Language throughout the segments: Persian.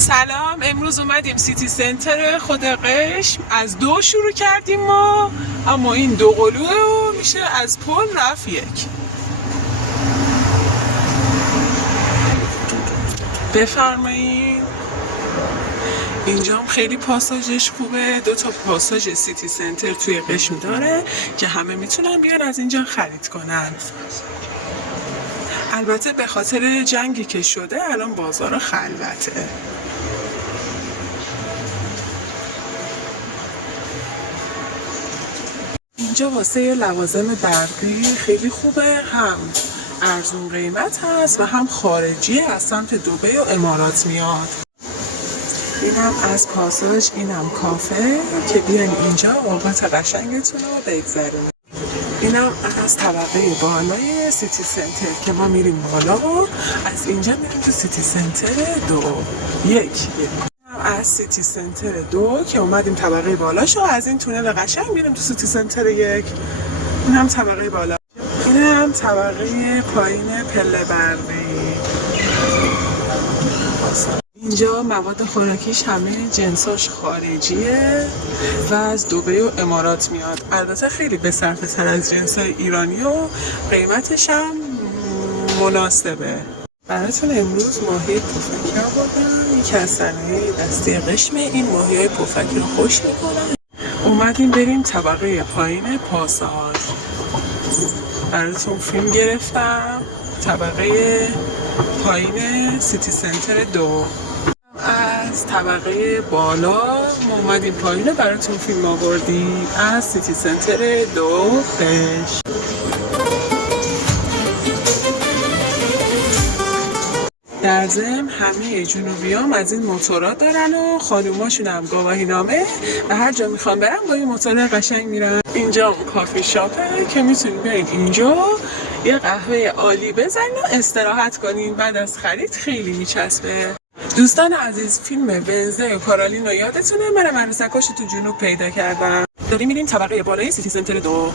سلام، امروز اومدیم سیتی سنتر خود قشم. از 2 شروع کردیم ما، اما این دو قلوه میشه از پل رفت یک. بفرمایید. اینجا هم خیلی پاساژش خوبه، 2 تا پاساژ سیتی سنتر توی قشم داره که همه میتونن بیان از اینجا خرید کنن. البته به خاطر جنگی که شده الان بازار خلوته. اینجا واسه لوازم برقی خیلی خوبه، هم ارزون قیمت هست و هم خارجی از سمت دبی و امارات میاد. اینم از پاساژ، اینم کافه که بیاین اینجا اوقات قشنگتون رو بگذرونید. اینم از طبقه بالای سیتی سنتر که ما میریم بالا و از اینجا میریم تو سیتی سنتر 2 از سیتی سنتر 2 که اومدیم طبقه بالاشو، از این تونل قشنگ میریم تو سیتی سنتر 1. این هم طبقه بالا، این هم طبقه پایین پله برقی. اینجا مواد خوراکیش همه جنساش خارجیه و از دبی و امارات میاد. البته خیلی به صرفه تر از جنسای ایرانی و قیمتش هم مناسبه. براتون امروز ماهی پفکی آوردم، یکی از صنایع دستی قشمه. این ماهی‌های پفکی رو خوش میکنن. اومدیم بریم طبقه پایین پاساژ. براتون فیلم گرفتم، طبقه پایین سیتی سنتر 2. از طبقه بالا ما اومدیم پایین براتون فیلم آوردیم از سیتی سنتر 2 قشم. در ضمن همه جنوبیام از این موتورا دارن و خانوماشون هم گواهی نامه و هر جا میخوان برن با این موتور قشنگ میرن. اینجا اون کافی شاپه که میتونید برید اینجا یه قهوه عالی بزنید و استراحت کنین بعد از خرید. خیلی میچسبه. دوستان عزیز، فیلم ونزدی و کارولین رو یادتونه؟ من عروسکاش تو جنوب پیدا کردم. داریم میریم طبقه بالای سیتی سنتر 2.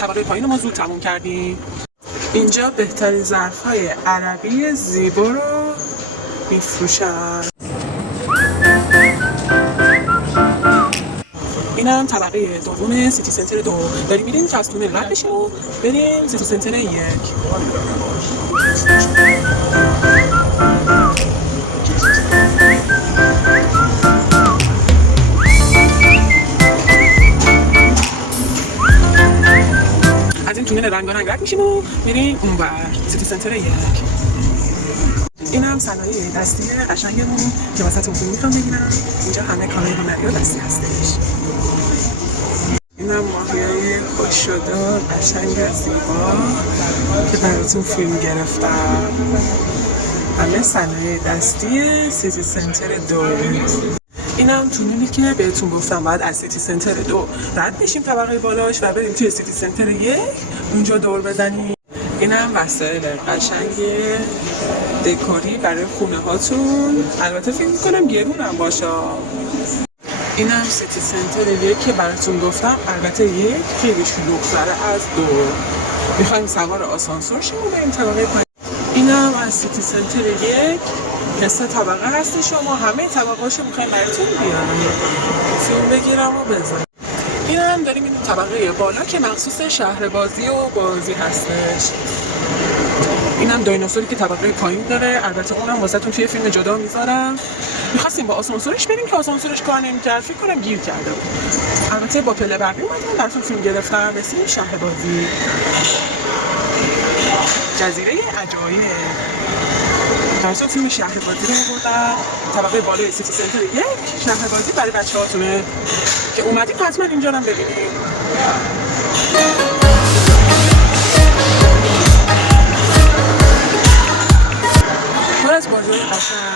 طبقه پایین ما زود تموم کردیم. اینجا بهترین ظرف‌های عربی زیبا رو میفروشن. این هم طبقه دوم سیتی سنتر 2. داریم میریم که از تونل رد بشیم و بریم سیتی سنتر 1. از این تونل رنگارنگ رد میشیم و میریم اونور سیتی سنتر 1. این هم صنایع دستی قشنگمون که واسهتون فیلم میخوام بگیرم. اینجا همه کالای هنری و دستی هستش. این هم ماهیای خوش شده قشنگ زیبا که براتون فیلم گرفتم. همه صنایع دستی سیتی سنتر 2. این هم تونلی که بهتون گفتم باید از سیتی سنتر 2 رد بشیم طبقه بالاش و بریم توی سیتی سنتر 1 اونجا دور بزنیم. این هم وسایل قشنگ دکوری برای خونه هاتون. البته فکر میکنم گرون هم باشه. این هم سیتی سنتر 1 که براتون گفتم. البته 1 خیلی شلوغ‌تره از 2. میخوایم سوار آسانسور شیم و بریم طبقه پایین. این هم از سیتی سنتر 1 که 3 طبقه هستی. شما همه طبقه هاشو میخوایم براتون بیارم فیلم بگیرم و بزنم. این هم داریم این طبقه بالا که مخصوص شهر بازی و بازی هستش. این هم دایناسوری که طبقه پایین داره. البته اونم واسهتون توی فیلم جدا میذارم. میخواستیم با آسانسورش بریم که آسانسورش کار نمیکرد، فکر کنم گیر کرده بود. البته با پله برقی اومدم براتون فیلم گرفتم. رسیدیم شهر بازی، جزیره عجایب. براتون فیلم شهر بازی رو آوردم. طبقه بالای سیتی سنتر 1 شهر بازی برای بچه‌هاتونه که اومدیم حتما اینجا رو ببینیم. پر از بازار قشنگ.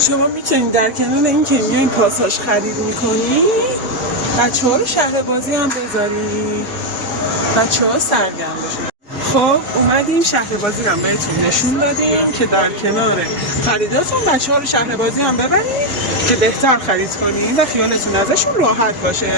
شما میتونید در کنار این که میایین پاساژ خرید میکنی بچه‌ها رو شهر بازی هم بذاری، بچه‌ها سرگرم بشن. خب اومدیم شهر بازی هم بهتون نشون دادیم که در کنار خریداتون بچه‌ها رو شهر بازی هم ببرید که بهتر خرید کنید و خیالتون ازشون راحت باشه.